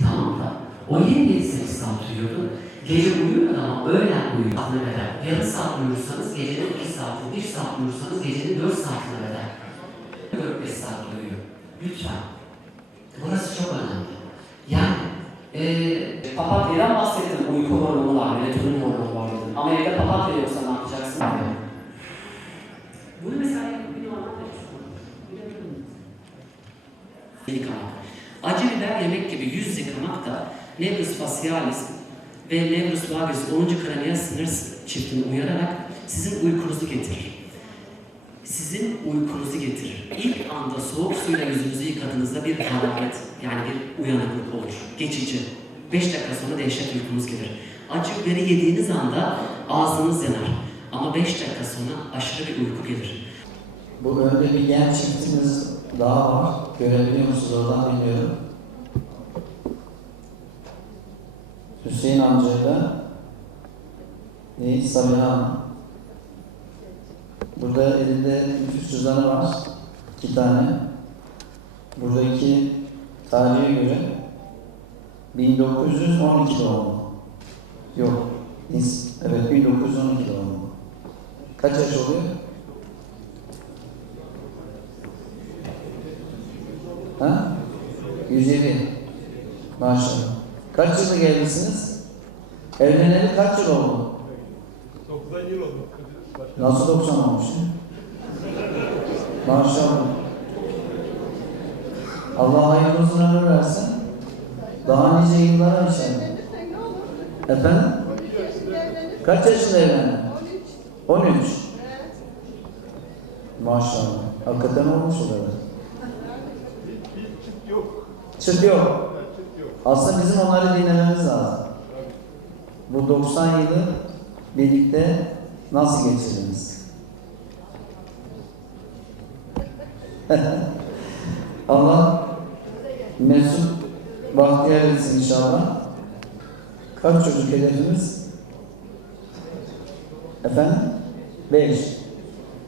Tamam da o yine 7-8 saat uyuyordu. Gece uyuyordu ama öğlen uyuyor. Saatine bedel. Yarım saat uyursanız gecenin 2 saati, 1 saat uyursanız gecenin 4 saatine bedel. 4-5 saat uyuyor. Lütfen. Burası çok önemli. Yani Papatya'dan bahsettim. Uyku hormonu var, melatonin hormonu var dedim. Ama evde papatya yoksa ne yapacaksın? bunu mesela bir anlatmak yıkamak. Acı biber yemek gibi yüz yıkamak da Nevrus facialis ve Nevrus vagus 10. kranial sinir çiftini uyararak sizin uykunuzu getirir. Sizin uykunuzu getirir. İlk anda soğuk suyla yüzünüzü yıkadığınızda bir hararet, yani bir uyanıklık olur. Geçici. 5 dakika sonra dehşet uykunuz gelir. Acı biberi yediğiniz anda ağzınız yanar. Ama 5 dakika sonra aşırı bir uyku gelir. Bu önde bir genç çiftimiz daha var. Görebiliyor musunuz oradan bilmiyorum. Hüseyin amcayla Sabiha Hanım. Burada elinde nüfus cüzdanı var. 2 tane. Buradaki tarihe göre 1912 doğumlu. Yok. Evet, 1912 doğumlu. Kaç yaş oluyor? Ha? 107. Maşallah. Kaç yılda gelmişsiniz? Evleneli kaç yıl oldu? 90 yıl oldu. Nasıl 90 olmuş? Maşallah. Allah hayırlı uzun ömür versin. Daha nice yıllara inşallah. Efendim? Kaç yaşında evlendin? 13. Maşallah. Hakikaten olmuş o kadar. Çıt yok. Çıt yok. Aslında bizim onları dinlememiz lazım. Bu 90 yılı birlikte nasıl geçirdiniz? Allah mesut bahtiyar etsin inşallah. Kaç çocuk hedefimiz? Efendim? 5.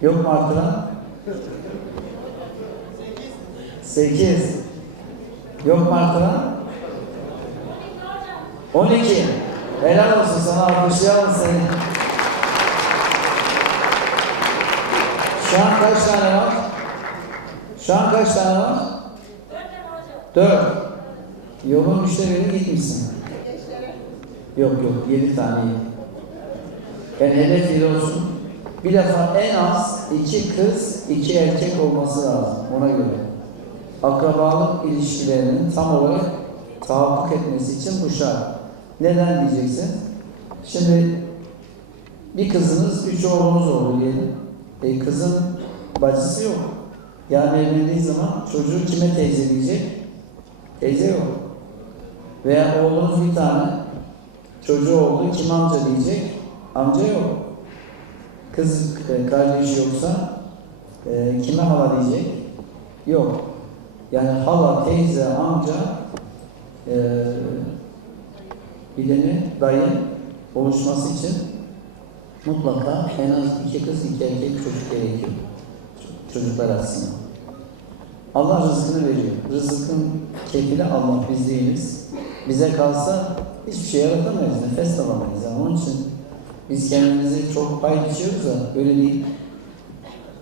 Yok mu artıran? 8. Yok mu artıran? 12. Helal olsun sana, alkışlayalım seni. Şu an kaç tane var? Şu an kaç tane var? 4. Yolun 1/3'ü gitmişsin. Yok 7 tane iyi. Yani hedef yeri olsun. Bir defa en az 2 kız, 2 erkek olması lazım ona göre. Akrabalık ilişkilerinin tam olarak tahakkuk etmesi için bu şart. Neden diyeceksin? Şimdi bir kızınız, 3 oğlunuz oldu diyelim. Kızın bacısı yok. Yani evlendiği zaman çocuğu kime teyze diyecek? Teyze yok. Veya oğlunuz bir tane çocuğu oldu, kim amca diyecek? Amca yok. Kız kardeşi yoksa kime hala diyecek? Yok. Yani hala, teyze, amca, bileni, dayı oluşması için mutlaka en az 2 kız, 2 erkek çocuk gerekiyor. Çocuklar aslında. Allah rızkını veriyor. Rızkın kefili Allah, biz değiliz. Bize kalsa hiçbir şey yaratamayız, nefes alamayız. Yani onun için biz kendimizi çok pay biçiyoruz da öyle değil.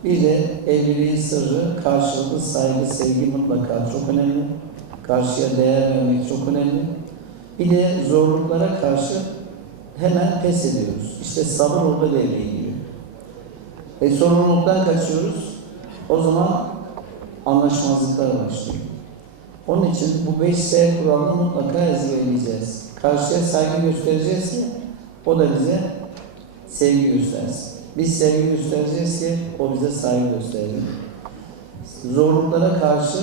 Bir de evliliğin sırrı karşılıklı saygı, sevgi mutlaka çok önemli. Karşıya değer vermek çok önemli. Bir de zorluklara karşı hemen pes ediyoruz. İşte sabır orada devreye giriyor. Sorumluluktan kaçıyoruz. O zaman anlaşmazlıklar başlıyor. Onun için bu 5 S kuralını mutlaka ezberleyeceğiz. Karşıya saygı göstereceğiz ki o da bize sevgi göstersin. Biz sevgi göstereceğiz ki o bize saygı gösterecek. Zorluklara karşı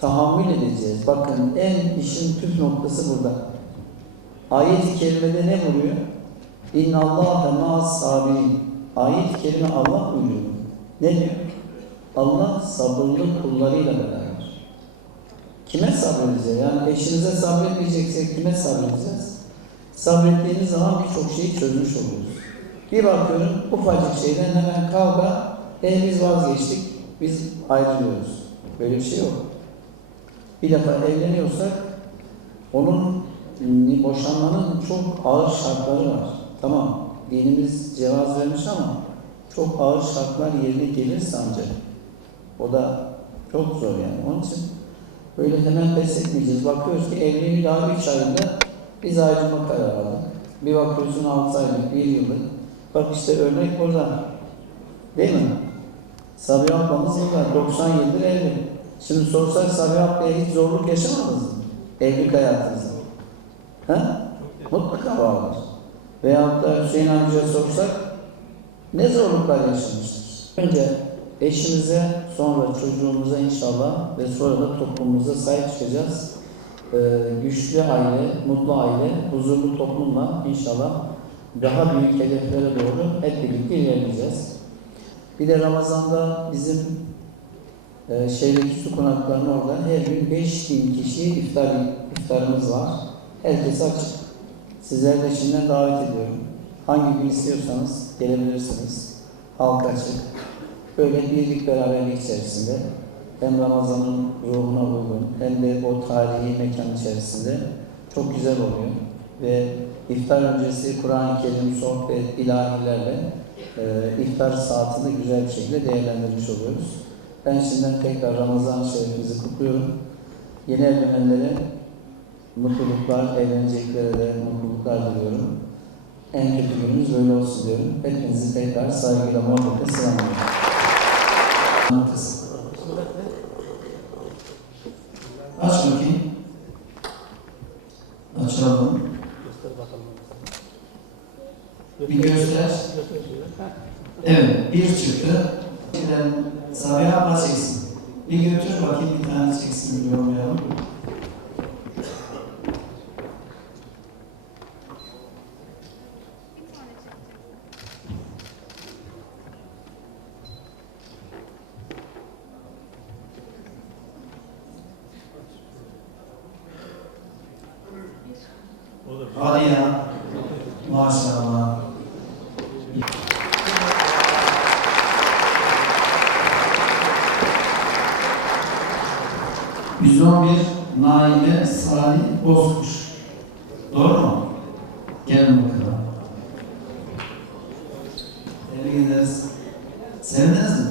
tahammül edeceğiz. Bakın en işin püf noktası burada. Ayet-i kerimede ne buyuruyor? İnna Allahe ma'as sabirin. Ayet-i kerime Allah buyuruyor. Ne diyor? Allah sabırlı kullarıyla beraber. Kime sabredeceğiz? Yani eşinize sabretmeyeceksek kime sabredeceğiz? Sabrettiğiniz zaman birçok şeyi çözmüş oluyoruz. Bir bakıyorum ufacık şeyden hemen kavga, biz vazgeçtik, biz ayrılıyoruz. Böyle bir şey yok. Bir defa evleniyorsak Onun boşanmanın çok ağır şartları var. Tamam, dinimiz cevaz vermiş ama çok ağır şartlar yerine gelirse ancak o da çok zor yani. Onun için böyle hemen pes etmeyeceğiz. Bakıyoruz ki evliliğin daha 3 ayında biz ayrılma kararı aldık. Bir bakıyorsun 6 aylık, 1 yıllık. Bak işte örnek burada. Değil mi? Sabiha ablamız burada 97'dir evli. Şimdi sorsak Sabiha ablaya hiç zorluk yaşamadınız mı? Evlilik hayatınızda. Ha? Mutlaka vardır. Veyahut da Hüseyin amcaya sorsak ne zorluklar yaşamıştır? Önce eşimize, sonra çocuğumuza inşallah ve sonra da toplumumuza sahip çıkacağız. Güçlü aile, mutlu aile, huzurlu toplumla inşallah daha büyük hedeflere doğru hep birlikte ilerleyeceğiz. Bir de Ramazan'da bizim şehirdeki su konaklarının orada her gün 5.000 kişi iftarımız var. Herkese açık. Sizleri de şimdiden davet ediyorum. Hangi gün istiyorsanız gelebilirsiniz. Halk açık. Böyle birlik beraberlik içerisinde hem Ramazan'ın ruhuna uygun hem de o tarihi mekan içerisinde çok güzel oluyor. Ve iftar öncesi Kur'an-ı Kerim, sohbet, ilahilerle iftar saatini güzel bir şekilde değerlendirmiş oluyoruz. Ben şimdiden tekrar Ramazan şerifimizi kutluyorum. Yeni evlenenlere mutluluklar, evleneceklere de mutluluklar diliyorum. En kötü günümüz böyle olsun diyorum. Hepinizi tekrar saygıyla, muhabbetle selamlıyorum. Aç bakayım. Açalım. Bir göster. Evet, bir çıktı. Sabiha abla çeksin. Bir götür bakayım, bir tane çeksin, bir yorumlayalım. Hadi ya. Maşallah. %11 Naime Salih Bozkuş. Doğru mu? Gelin bakalım. Tebrik ederiz. Sevdiniz mi?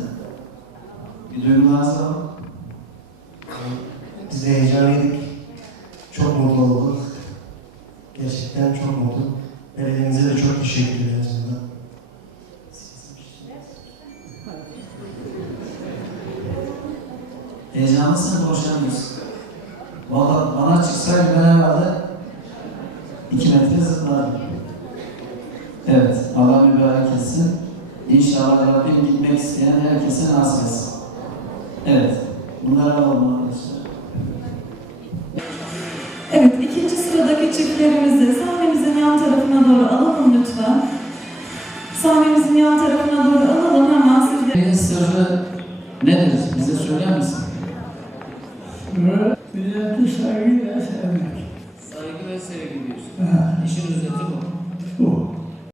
Bir duygularınızı alalım. Biz de heyecanlıydık. Çok mutlu olduk. Gerçekten çok mutlu. Belediyemize de çok teşekkür ederiz burada. Heyecanlısın, boşanmıyorsun. Valla bana çıksaydı ben herhalde 2 metre zıplardım. Evet, Allah mübarek etsin. İnşallah Rabbim gitmek isteyen herkese nasip etsin. Evet, bunları alalım arkadaşlar. Evet, ikinci sıradaki çiftlerimizi sahnemizin yan tarafına doğru alalım lütfen. Sahnemizin yan tarafına doğru alalım hemen sizleri. Evliliğin sırrı nedir? Bize söyler misin? Milleti saygıyla sevmek. Saygı ve sevgi diyorsun. Ha. İşin özeti bu.